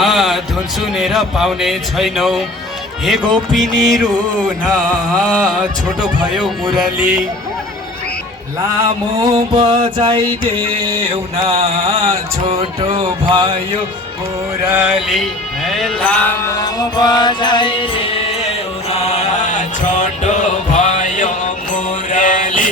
धुन सुनेर पाउने छैनौ हे गोपिनी रुन छोटो भयो मुरली लामो बजाइदेऊ न छोटो भयो मुरली लामो बजाइदेऊ न छोटो भयो मुरली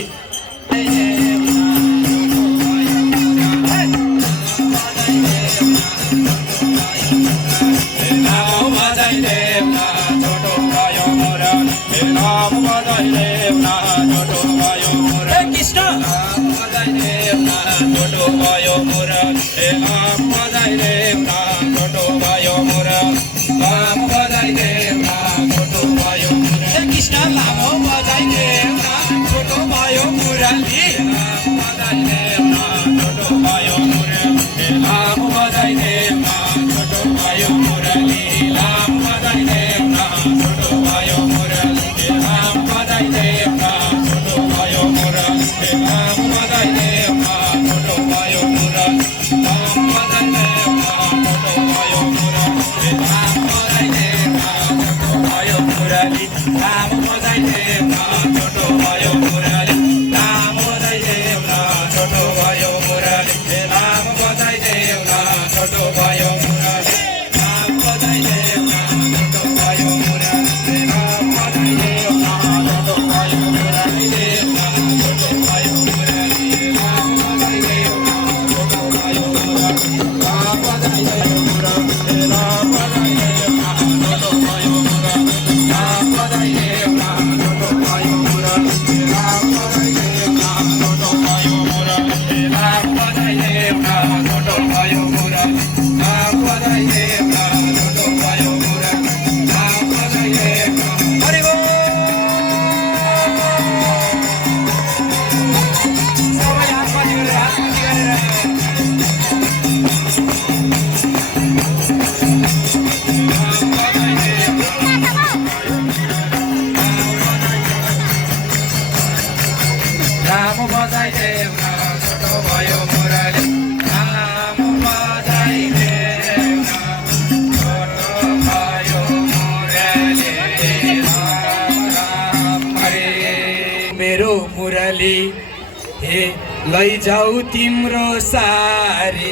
लैजाऊ तिम्रो सारी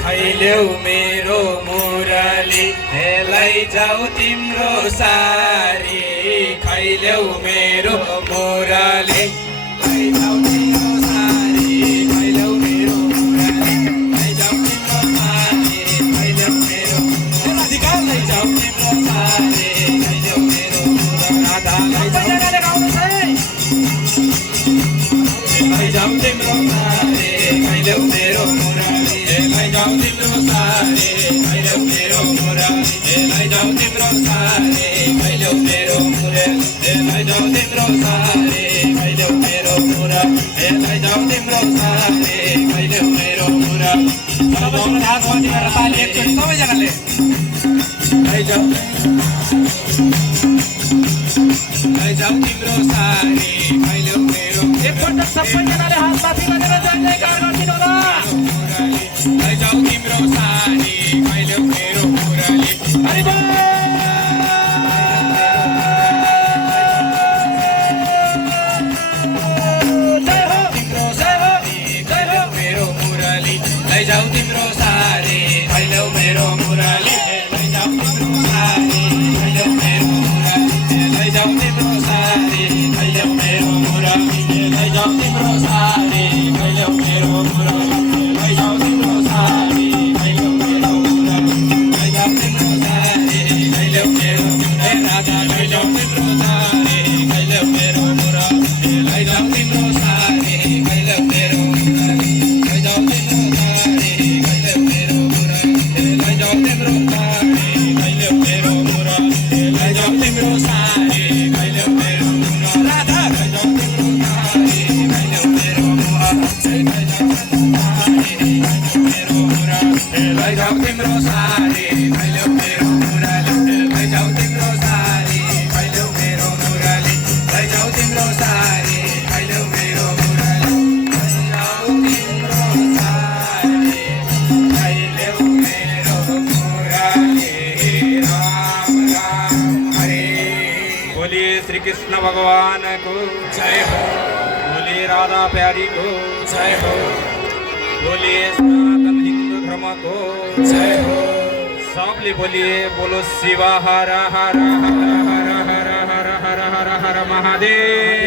खैल्याउ मेरो मुरली हे लैजाऊ तिम्रो सारी खैल्याउ मेरो मुरली लैजाऊ तिम्रो सारी खैल्याउ मेरो मुरली लैजाऊ तिम्रो सारी खैल्याउ मेरो राधिका लैजाऊ तिम्रो सारी खैल्याउ मेरो राधा लैजाऊ तिम्रो सारे खैल्याउ मेरो मुरली लैजाऊ तिम्रो सारे खैल्याउ मेरो मुरली लैजाऊ तिम्रो सारे खैल्याउ मेरो मुरली लैजाऊ तिम्रो सारे खैल्याउ मेरो मुरली लैजाऊ तिम्रो सारे खैल्याउ मेरो मुरली सबैजना हात माथि गरेर ताली एकचोटि सबैजनाले लैजाऊ तिम्रो सारे खैल्याउ मेरो एकपल्ट सबैजनाले हात माथि गरेर जय जयकार गरिदिनु होला लैजाऊ तिम्रो सारी खैल्याउ मेरो मुरली हरि बोल जय हो तिम्रो सारी खैल्याउ मेरो मुरली लैजाऊ तिम्रो सारी खैल्याउ मेरो मुरली लैजाऊ तिम्रो सारी खैल्याउ मेरो मुरली लैजाऊ तिम्रो सारी खैल्याउ मेरो मुरली लैजाऊ तिम्रो सारी खैल्याउ मेरो मुरली लैजाऊ तिम्रो सारी खैल्याउ मेरो मुरली लैजाऊ तिम्रो सारी खैल्याउ मेरो मुरली राधा लैजाऊ तिम्रो सारी खैल्याउ मेरो मुरली लैजाऊ तिम्रो सारी खैल्याउ मेरो मुरली लैजाऊ तिम्रो सारी खैल्याउ मेरो मुरली लैजाऊ तिम्रो सारी खैल्याउ मेरो मुरली लैजाऊ तिम्रो सारी खैल्याउ मेरो मुरली राधा लैजाऊ तिम्रो सारी खैल्याउ मेरो मुरली लैजाऊ तिम्रो सारी खैल्याउ मेरो मुरली लैजाऊ तिम्रो सारी खैल्याउ मेरो मुरली लैजाऊ तिम्रो सारी खैल्याउ मेरो मुरली लैजाऊ तिम्रो सारी खैल्याउ मेरो मुरली श्री कृष्ण भगवान को जय हो, बोलिए राधा प्यारी को जय हो, बोलिए सनातन हिंदू धर्म को जय हो, सबले बोलिए बोलो शिवा हर हर हर हर हर हर हर हर हर महादेव